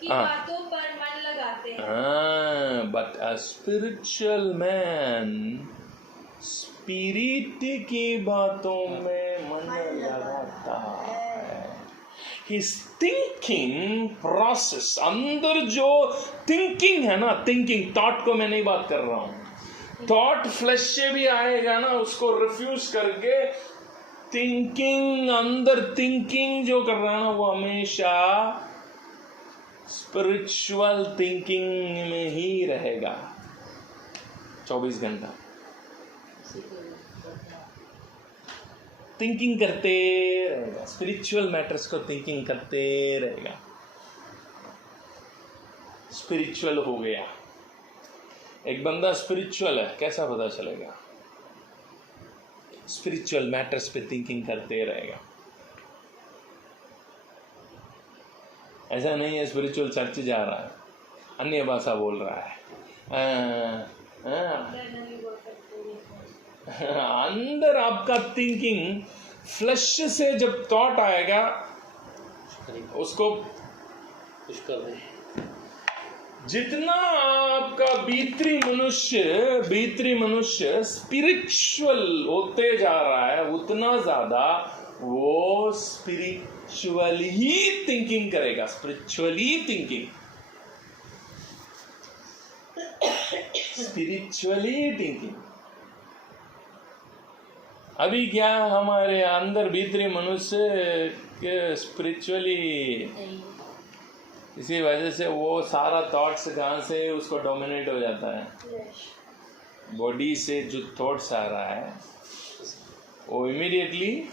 की बातों पर मन लगाते हैं। But a spiritual man spirit की बातों में मन लगाता है। His thinking process, अंदर जो थिंकिंग है ना, थिंकिंग थॉट को मैं नहीं बात कर रहा हूं। थॉट फ्लैश से भी आएगा ना, उसको रिफ्यूज करके थिंकिंग, अंदर थिंकिंग जो कर रहा है ना, वो हमेशा स्पिरिचुअल थिंकिंग में ही रहेगा 24 घंटा। थिंकिंग करते रहेगा, स्पिरिचुअल मैटर्स को थिंकिंग करते रहेगा। स्पिरिचुअल हो गया। एक बंदा स्पिरिचुअल है, कैसा पता चलेगा? स्पिरिचुअल मैटर्स पे थिंकिंग करते रहेगा। ऐसा नहीं है स्पिरिचुअल चर्च जा रहा है, अन्य भाषा बोल रहा है, अंदर आपका थिंकिंग फ्लैश से जब थॉट आएगा, उसको कुछ कर रहे। जितना आपका भीतरी मनुष्य स्पिरिचुअल होते जा रहा है, उतना ज्यादा वो स्पिरिचुअल ही थिंकिंग करेगा। स्पिरिचुअली थिंकिंग अभी क्या हमारे अंदर भीतरी मनुष्य के स्पिरिचुअली, इसी वजह से वो सारा थॉट्स कहाँ से उसको डोमिनेट हो जाता है। बॉडी से जो थॉट्स आ रहा है वो इमीडिएटली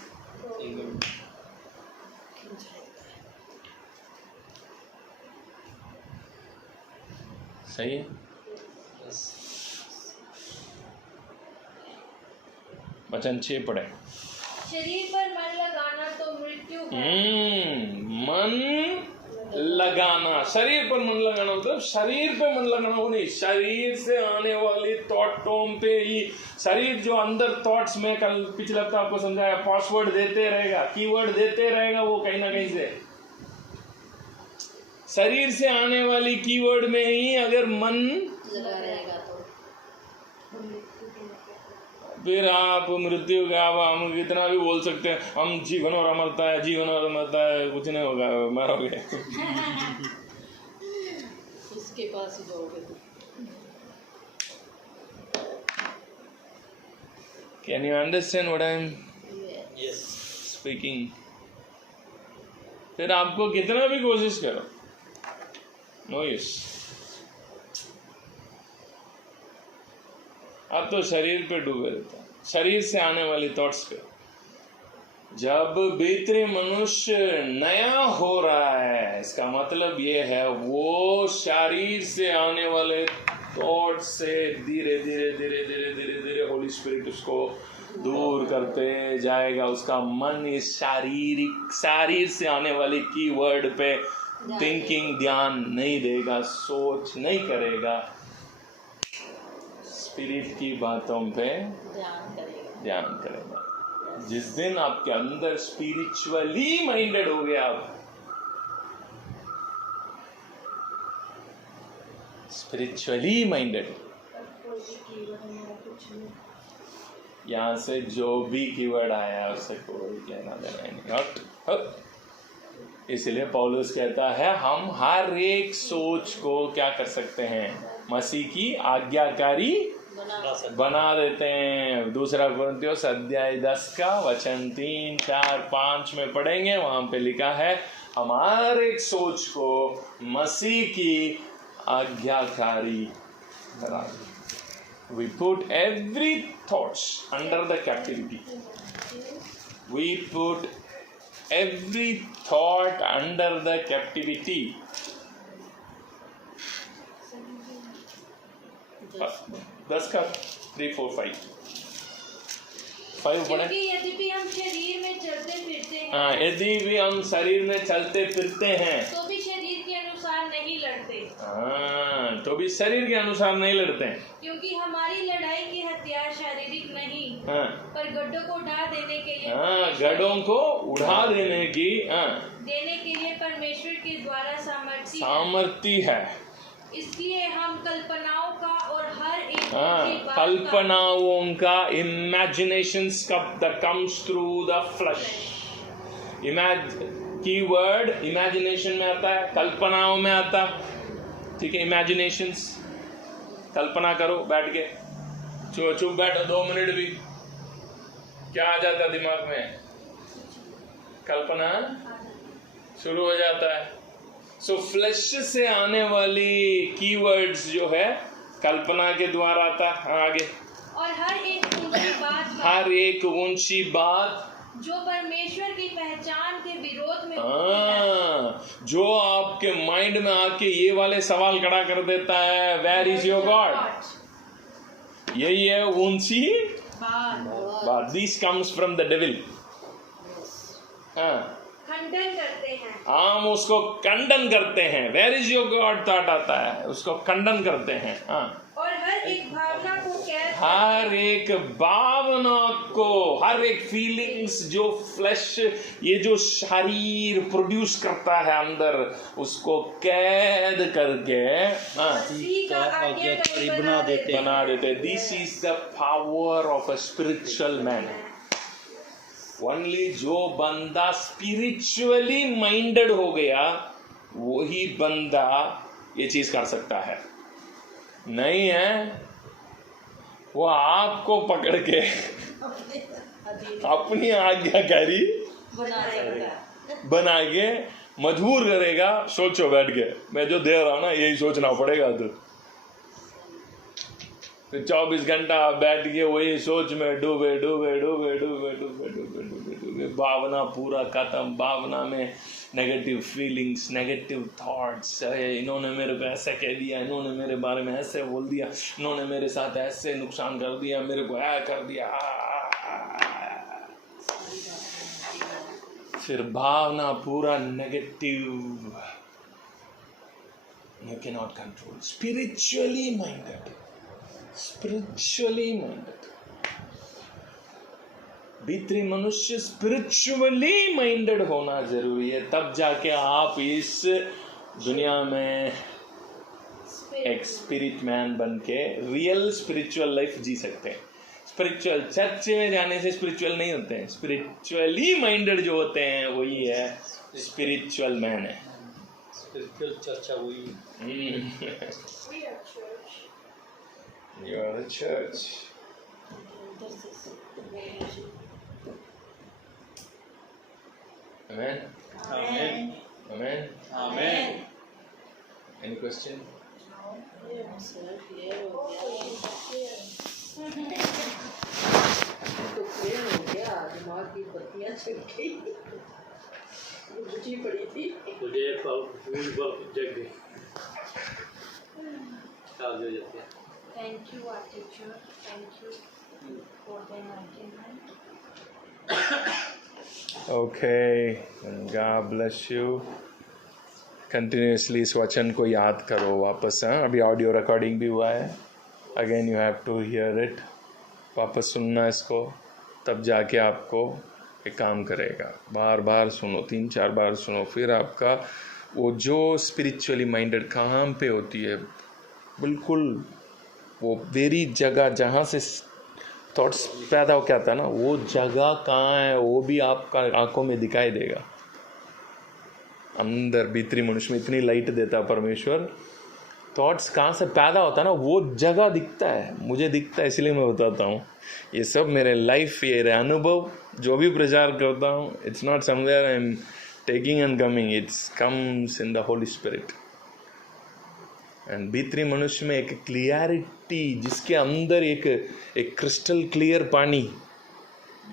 सही है। वचन 6 पढ़े। शरीर पर मन लगाना तो मृत्यु है। मन लगाना, शरीर पर मन लगाना मतलब शरीर पे मन लगाना हो नहीं, शरीर से आने वाली थॉटों पे ही। शरीर जो अंदर थॉट्स में, कल पिछले हफ्ते आपको समझाया, पासवर्ड देते रहेगा, कीवर्ड देते रहेगा, वो कहीं ना कहीं से शरीर से आने वाली कीवर्ड में ही अगर मन लगा रहेगा तो फिर आप मृत्यु का, हम कितना भी बोल सकते हैं, हम जीवन और अमरता है, जीवन और अमरता है, कुछ नहीं होगा, मरोगे। उसके पास ही जाओगे। Can you understand what I am Yes. speaking? फिर आपको कितना भी कोशिश करो, नो यूज। अब तो शरीर पे डूबे रहता है, शरीर से आने वाली थॉट्स पे। जब भीतरी मनुष्य नया हो रहा है, इसका मतलब ये है वो शरीर से आने वाले थॉट से धीरे धीरे धीरे धीरे धीरे धीरे होली स्पिरिट उसको दूर करते जाएगा। उसका मन इस शरीर से आने वाले कीवर्ड पे थिंकिंग ध्यान नहीं देगा, सोच नहीं करेगा, स्पिरिट की बातों पे ध्यान करेगा। जिस दिन आपके अंदर स्पिरिचुअली माइंडेड हो गया, आप स्पिरिचुअली माइंडेड, यहां से जो भी कीवर्ड आया उससे कोई लेना देना नहीं। इसलिए पौलुस कहता है हम हर एक सोच को क्या कर सकते हैं, मसीह की आज्ञाकारी बना देते हैं। दूसरा कोरिन्थियोस अध्याय 10 का वचन 3, 4, 5 में पढ़ेंगे, वहां पे लिखा है हम हर एक सोच को मसीह की आज्ञाकारी बना देते। We put every thoughts under the captivity. We put every thought under the captivity. 10 का 3, 4, 5 क्योंकि यद्यपि हम शरीर में चलते फिरते हैं, हाँ, यदि भी हम शरीर में चलते फिरते हैं तो भी शरीर के अनुसार नहीं लड़ते। हाँ, तो भी शरीर के अनुसार नहीं लड़ते हैं, क्योंकि हमारी लड़ाई की हथियार शारीरिक नहीं, हाँ, पर गड्ढों को उड़ा देने के लिए, हाँ, गड्ढों को उड़ा देने की, हाँ, देने के लिए परमेश्वर के द्वारा सामर्थ्य है। इसलिए हम कल्पनाओं का और हर एक हाँ, की बात कल्पनाओं का, imaginations that comes through the flesh. Keyword imagination में आता है, कल्पनाओं में आता, ठीक है। इमेजिनेशंस, कल्पना करो बैठ के, चुप बैठो 2 मिनट भी, क्या आ जाता है दिमाग में, कल्पना शुरू हो जाता है। सो फ्लैश से आने वाली कीवर्ड्स जो है कल्पना के द्वारा आता है। आगे, और हर एक ऊंची बात हर एक ऊंची बात जो परमेश्वर की पहचान के विरोध में जो आपके माइंड में आके ये वाले सवाल खड़ा कर देता है, वेयर इज योर गॉड, यही है ऊंची बात। This comes from the devil. खंडन करते हैं, हम उसको खंडन करते हैं। Where is your God thought आता है, उसको खंडन करते हैं। और हर एक भावना को कैद, हर एक भावना को, हर एक फीलिंग्स जो फ्लैश, ये जो शरीर प्रोड्यूस करता है अंदर, उसको कैद करके मसीह का आज्ञाकारी बना देते। This is the power of a spiritual man. Only जो बंदा स्पिरिचुअली माइंडेड हो गया, वही बंदा ये चीज कर सकता है। नहीं है वो आपको पकड़ के अपनी आज्ञाकारी बना के मजबूर करेगा। सोचो बैठ के, मैं जो दे रहा हूं ना यही सोचना पड़ेगा। तो 24 घंटा बैठ के वही सोच में डूबे, भावना पूरा खत्म। भावना में नेगेटिव फीलिंग्स, नेगेटिव थॉट्स, इन्होंने मेरे को ऐसा कह दिया, इन्होंने मेरे बारे में ऐसे बोल दिया, इन्होंने मेरे साथ ऐसे नुकसान कर दिया, मेरे को ऐसा कर दिया। फिर भावना पूरा negative, you can not control. Spiritually minded, भीतरी मनुष्य स्पिरिचुअली माइंडेड होना जरूरी है, तब जाके आप इस दुनिया में एक स्पिरिट मैन बन के रियल स्पिरिचुअल लाइफ जी सकते हैं। स्पिरिचुअल चर्च में जाने से स्पिरिचुअल नहीं होते हैं, स्पिरिचुअली माइंडेड जो होते हैं वही है स्पिरिचुअल मैन है। स्पिरिचुअल चर्चा वही You are a church. Amen. Amen. Amen. Amen. Any question? तो क्लियर हो गया, दिमाग की बत्तियां चल गई, बुझी पड़ी थी। मुझे फूल जग गई। आगे हो जाती है। Thank you, our teacher. Thank you for the enlightenment. Okay, and God bless you. Continuously इस वचन को याद करो वापस. अभी ऑडियो रिकॉर्डिंग भी हुआ है. Again you have to hear it. वापस सुनना इसको, तब जाके आपको एक काम करेगा. बार बार सुनो, 3-4 बार सुनो, फिर आपका वो जो स्पिरिचुअली माइंडेड कहाँ पे होती है, बिल्कुल वो वेरी जगह जहाँ से थॉट्स पैदा हो के आता है ना, वो जगह कहाँ है वो भी आपका आंखों में दिखाई देगा. अंदर भीतरी मनुष्य में इतनी लाइट देता है परमेश्वर, थॉट्स कहाँ से पैदा होता है ना वो जगह दिखता है. मुझे दिखता है, इसलिए मैं बताता हूँ. ये सब मेरे लाइफ, ये अनुभव जो भी प्रचार करता हूँ, it's not somewhere I am taking and coming, it's comes in the Holi spirit. And भीतरी मनुष्य में एक क्लियरिटी, जिसके अंदर एक क्रिस्टल क्लियर पानी,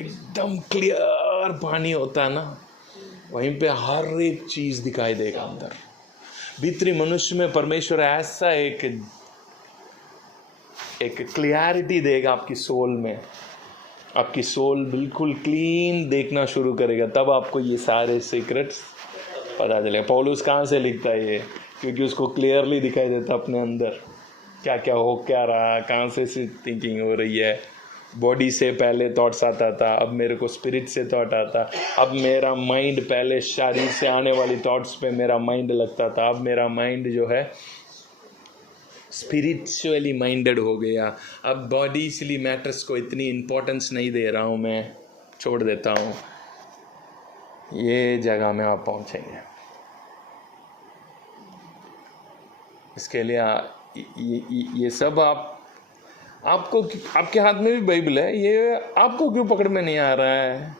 एकदम क्लियर पानी होता है ना, वहीं पे हर एक चीज दिखाई देगा. अंदर भीतरी मनुष्य में परमेश्वर ऐसा एक क्लियरिटी देगा आपकी सोल में. आपकी सोल बिल्कुल क्लीन देखना शुरू करेगा. तब आपको ये सारे सीक्रेट्स पता चलेगा. पौलुस कहाँ से लिखता है ये? क्योंकि उसको क्लियरली दिखाई देता अपने अंदर क्या क्या हो क्या रहा, कहाँ से थिंकिंग हो रही है. बॉडी से पहले थॉट्स आता था, अब मेरे को स्पिरिट से थॉट आता. अब मेरा माइंड, पहले शरीर से आने वाली थॉट्स पे मेरा माइंड लगता था, अब मेरा माइंड जो है स्पिरिचुअली माइंडेड हो गया. अब बॉडीली मैटर्स को इतनी इम्पोर्टेंस नहीं दे रहा हूँ, मैं छोड़ देता हूँ. ये जगह में आप पहुँचेंगे. इसके लिए ये सब आपको, आपके हाथ में भी बाइबल है, ये आपको क्यों पकड़ में नहीं आ रहा है?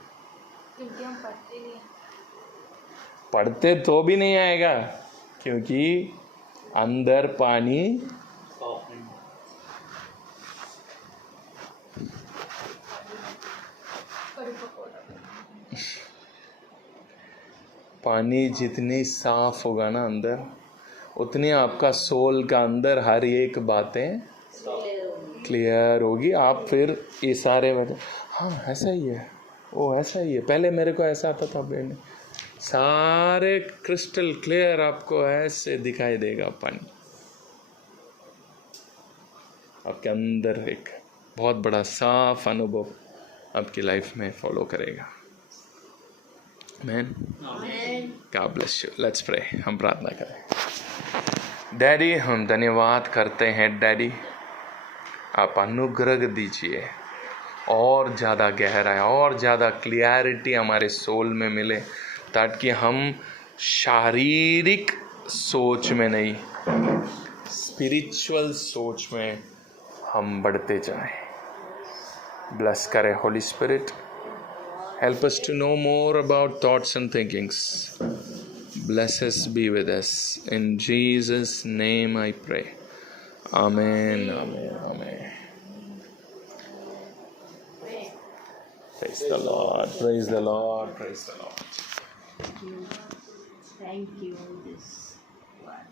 क्योंकि हम पढ़ते नहीं. पढ़ते तो भी नहीं आएगा, क्योंकि अंदर पानी पानी जितनी साफ होगा ना अंदर, उतनी आपका सोल का अंदर हर एक बातें क्लियर होगी. आप फिर ये सारे हाँ ऐसा ही है, वो ऐसा ही है, पहले मेरे को ऐसा आता था, सारे क्रिस्टल क्लियर आपको ऐसे दिखाई देगा. पानी आपके अंदर एक बहुत बड़ा साफ अनुभव आपकी लाइफ में फॉलो करेगा. आमीन. God bless you. Let's pray. हम प्रार्थना करें. डैडी, हम धन्यवाद करते हैं डैडी, आप अनुग्रह दीजिए, और ज़्यादा गहराई और ज़्यादा क्लियरिटी हमारे सोल में मिले, ताकि हम शारीरिक सोच में नहीं, स्पिरिचुअल सोच में हम बढ़ते जाएं. ब्लेस करे Holi spirit. Help us to know more about thoughts and thinkings. Bless us, be with us. In Jesus' name I pray. Amen, amen, amen. Praise the Lord, praise the Lord, praise the Lord. Thank you. This one.